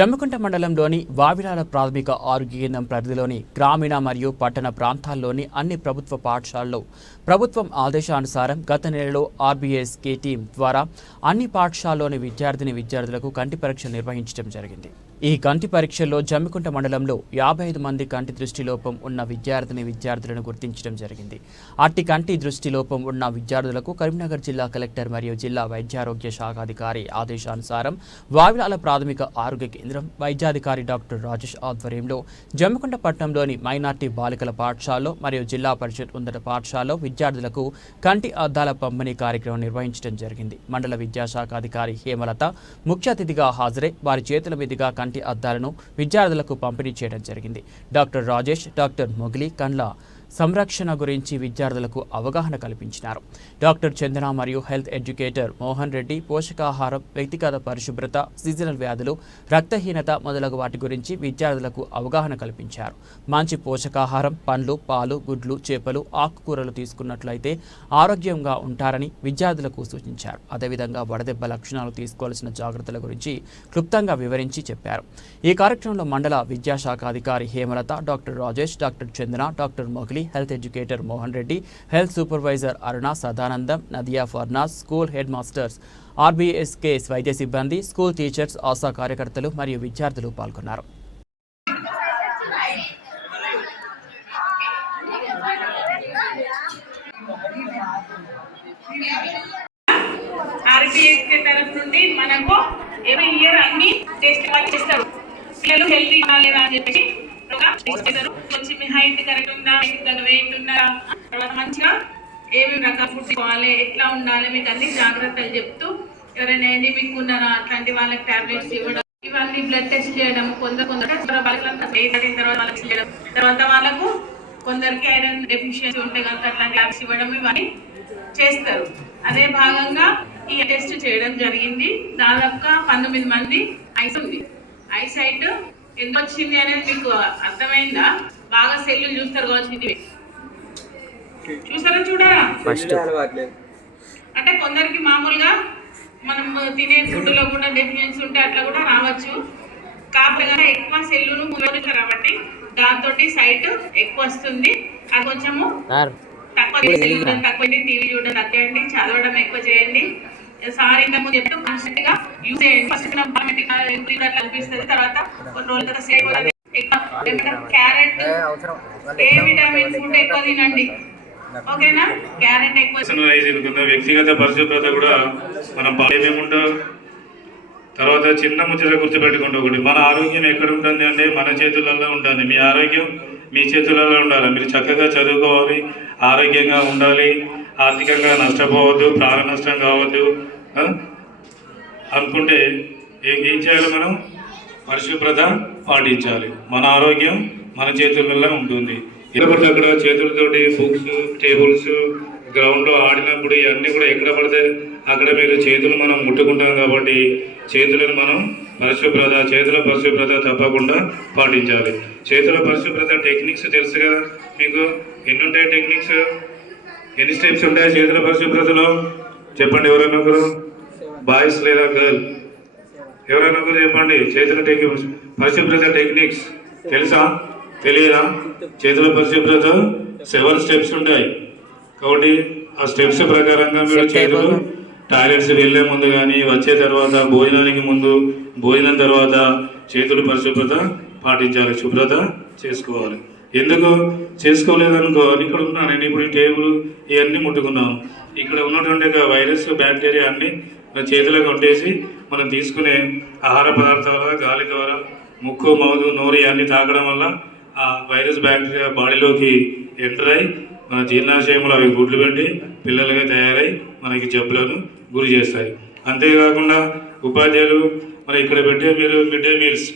జమ్మికుంట మండలంలోని వావిలాల ప్రాథమిక ఆరోగ్య కేంద్రం పరిధిలోని గ్రామీణ మరియు పట్టణ ప్రాంతాల్లోని అన్ని ప్రభుత్వ పాఠశాలల్లో ప్రభుత్వం ఆదేశానుసారం గత నెలలో ఆర్బీఎస్కే టీం ద్వారా అన్ని పాఠశాలలోని విద్యార్థులకు కంటి పరీక్ష నిర్వహించడం జరిగింది। ఈ కంటి పరీక్షల్లో జమ్మికుంట మండలంలో 55 మంది కంటి దృష్టిలోపం ఉన్న విద్యార్థులను గుర్తించడం జరిగింది। అట్టి కంటి దృష్టిలోపం ఉన్న విద్యార్థులకు కరీంనగర్ జిల్లా కలెక్టర్ మరియు జిల్లా వైద్యారోగ్య శాఖ అధికారి ఆదేశానుసారం వావిలాల ప్రాథమిక ఆరోగ్య కేంద్రం వైద్యాధికారి డాక్టర్ రాజేష్ ఆధ్వర్యంలో జమ్మికుంట పట్టణంలోని మైనార్టీ బాలికల పాఠశాలలో మరియు జిల్లా పరిషత్ ఉన్నత పాఠశాలలో విద్యార్థులకు కంటి అద్దాల పంపిణీ కార్యక్రమం నిర్వహించడం జరిగింది। మండల విద్యాశాఖ అధికారి హేమలత ముఖ్య అతిథిగా హాజరై వారి చేతుల మీదుగా కంటి అద్దాలను విద్యార్థులకు పంపిణీ చేయడం జరిగింది। డాక్టర్ రాజేష్, డాక్టర్ మొగిలి కండ్ల సంరక్షణ గురించి విద్యార్థులకు అవగాహన కల్పించారు। డాక్టర్ చందన మరియు హెల్త్ ఎడ్యుకేటర్ మోహన్ రెడ్డి పోషకాహారం, వ్యక్తిగత పరిశుభ్రత, సీజనల్ వ్యాధులు, రక్తహీనత మొదలగు వాటి గురించి విద్యార్థులకు అవగాహన కల్పించారు। మంచి పోషకాహారం, పండ్లు, పాలు, గుడ్లు, చేపలు, ఆకుకూరలు తీసుకున్నట్లయితే ఆరోగ్యంగా ఉంటారని విద్యార్థులకు సూచించారు। అదేవిధంగా వడదెబ్బ లక్షణాలు తీసుకోవాల్సిన జాగ్రత్తల గురించి క్లుప్తంగా వివరించి చెప్పారు। ఈ కార్యక్రమంలో మండల విద్యాశాఖ అధికారి Hemalatha, doctor Rajesh, doctor Chandana, doctor Mogili, health educator Mohan Reddy, health supervisor Aruna Sadanandam, Nadia Farnaz, school headmasters, RBSK వైద్య సిబ్బంది, స్కూల్ టీచర్స్, ఆశా కార్యకర్తలు మరియు విద్యార్థులు పాల్గొన్నారు। ఆర్బీఎస్కే తరఫు నుండి మనకు ఎవ్రీ ఇయర్ అన్ని టెస్ట్ చేస్తారు। పిల్లలు హెల్తీ లేదా అని చెప్పి కొంచెం మీ హైట్ కరెక్ట్ ఉందా, వెయిట్ ఉన్నారా, మంచిగా ఏమేమి రకాల ఫుడ్ తీసుకోవాలి, ఎట్లా ఉండాలి, మీకు అన్ని జాగ్రత్తలు చెప్తూ ఎవరైనా ఎనీమిక్ ఉన్నారా అట్లాంటి వాళ్ళకి టాబ్లెట్స్ ఇవ్వడం, ఇవన్నీ బ్లడ్ టెస్ట్ చేయడం, తర్వాత వాళ్ళకు కొందరికి ఐరన్ డెఫిషియన్సీ ఉంటే కనుక అట్లాంటి టాబ్లెట్స్ ఇవ్వడం ఇవన్నీ చేస్తారు। అదే భాగంగా ఈ టెస్ట్ చేయడం జరిగింది। దాదాపుగా 19 మంది ఐస్ ఉంది। ఐసైట్ ఎంత వచ్చింది అనేది మీకు అర్థమైందా? బాగా సెల్లు చూస్తారు కావచ్చు, ఇది చూసారా చూడరా? అంటే కొందరికి మామూలుగా మనం తినే ఫుడ్ లో కూడా డెఫిషియన్సీ ఉంటే అట్లా కూడా రావచ్చు। కాకపోతే ఎక్కువ సెల్లును మూడోది కాబట్టి దాంతో సైట్ ఎక్కువ వస్తుంది। అది కొంచెము తక్కువ టీవీ చూడడం తగ్గండి, చదవడం ఎక్కువ చేయండి। సార్ ఇంత ముందు చెప్తూ కాన్స్టెంట్ గా యూజ్ చేయండి। ఫస్ట్ కనిపిస్తుంది, తర్వాత కొన్ని రోజుల తర్వాత సేవ్ అవుతుంది। క్యారెట్, ఏ విటమిన్ ఫుడ్ ఎక్కువ తినండి, ఓకేనా? క్యారెట్ ఎక్కువ, వ్యక్తిగత పరిశుభ్రత కూడా మనం ఏమేముండో తర్వాత చిన్న ముచ్చట గుర్తుపెట్టుకుంటూ ఒకటి, మన ఆరోగ్యం ఎక్కడ ఉంటుంది అంటే మన చేతులలో ఉంటుంది। మీ ఆరోగ్యం మీ చేతులలో ఉండాలి। మీరు చక్కగా చదువుకోవాలి, ఆరోగ్యంగా ఉండాలి, ఆర్థికంగా నష్టపోవద్దు, ప్రాణ నష్టం కావద్దు అనుకుంటే ఏం చేయాలి? మనం పరిశుభ్రత పాటించాలి। మన ఆరోగ్యం మన చేతులలో ఉంటుంది। ఎక్కడ పడితే అక్కడ చేతులతోటి బుక్స్, టేబుల్స్, గ్రౌండ్లో ఆడినప్పుడు ఇవన్నీ కూడా ఎక్కడ పడితే అక్కడ మీరు చేతులు మనం ముట్టుకుంటాం కాబట్టి చేతులను మనం చేతుల పరిశుభ్రత తప్పకుండా పాటించాలి। చేతుల పరిశుభ్రత టెక్నిక్స్ తెలుసు కదా మీకు? ఎన్ని ఉంటాయి టెక్నిక్స్? ఎన్ని స్టెప్స్ ఉంటాయి చేతుల పరిశుభ్రతలో? చెప్పండి ఎవరైనా ఒకరు, బాయ్స్ లేదా గర్ల్, ఎవరైనా ఒకరు చెప్పండి। చేతుల పరిశుభ్రత టెక్నిక్స్ తెలుసా, తెలియదా? చేతుల పరిశుభ్రత 7 స్టెప్స్ ఉంటాయి కాబట్టి ఆ స్టెప్స్ ప్రకారంగా మీరు చేతులు టాయిలెట్స్ వెళ్ళే ముందు కానీ, వచ్చే తర్వాత, భోజనానికి ముందు, భోజనం తర్వాత చేతులు పరిశుభ్రత పాటించాలి, శుభ్రత చేసుకోవాలి। ఎందుకు చేసుకోలేదనుకో, ఇక్కడ ఉన్నాను నేను ఇప్పుడు ఈ టేబుల్ ఇవన్నీ ముట్టుకున్నాను, ఇక్కడ ఉన్నటువంటి వైరస్, బ్యాక్టీరియా అన్నీ మన చేతులకు వండేసి మనం తీసుకునే ఆహార పదార్థాల, గాలి ద్వారా, ముక్కు, మౌతు, నోరు ఇవన్నీ తాకడం వల్ల ఆ వైరస్, బ్యాక్టీరియా బాడీలోకి ఎంటర్ అయి మన జీర్ణాశయంలో అవి గుడ్లు పెట్టి పిల్లలుగా తయారై మనకి జబ్బులను గురి చేస్తాయి। అంతేకాకుండా ఉపాధ్యాయులు మరి ఇక్కడ పెట్టే మీరు మిడ్ డే మీల్స్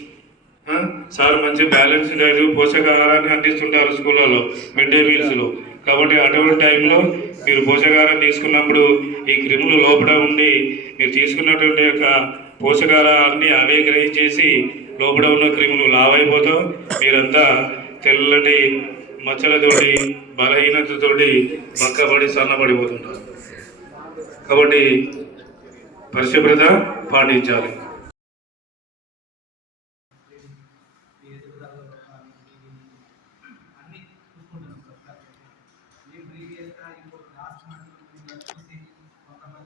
సార్ మంచి బ్యాలెన్స్ డైట్, పోషకాహారాన్ని అందిస్తుంటారు స్కూళ్ళలో మిడ్ డే మీల్స్లో కాబట్టి అటువంటి టైంలో మీరు పోషకాహారం తీసుకున్నప్పుడు ఈ క్రిములు లోపల ఉండి మీరు తీసుకున్నటువంటి యొక్క పోషకాహారాన్ని అవే గ్రహించేసి లోపల ఉన్న క్రిములు లావైపోతాం, మీరంతా తెల్లటి మచ్చలతోటి, బలహీనతతోటి బక్కబడి సన్నబడిపోతుంటారు। కాబట్టి పరిశుభ్రత పాటించాలి। Work activity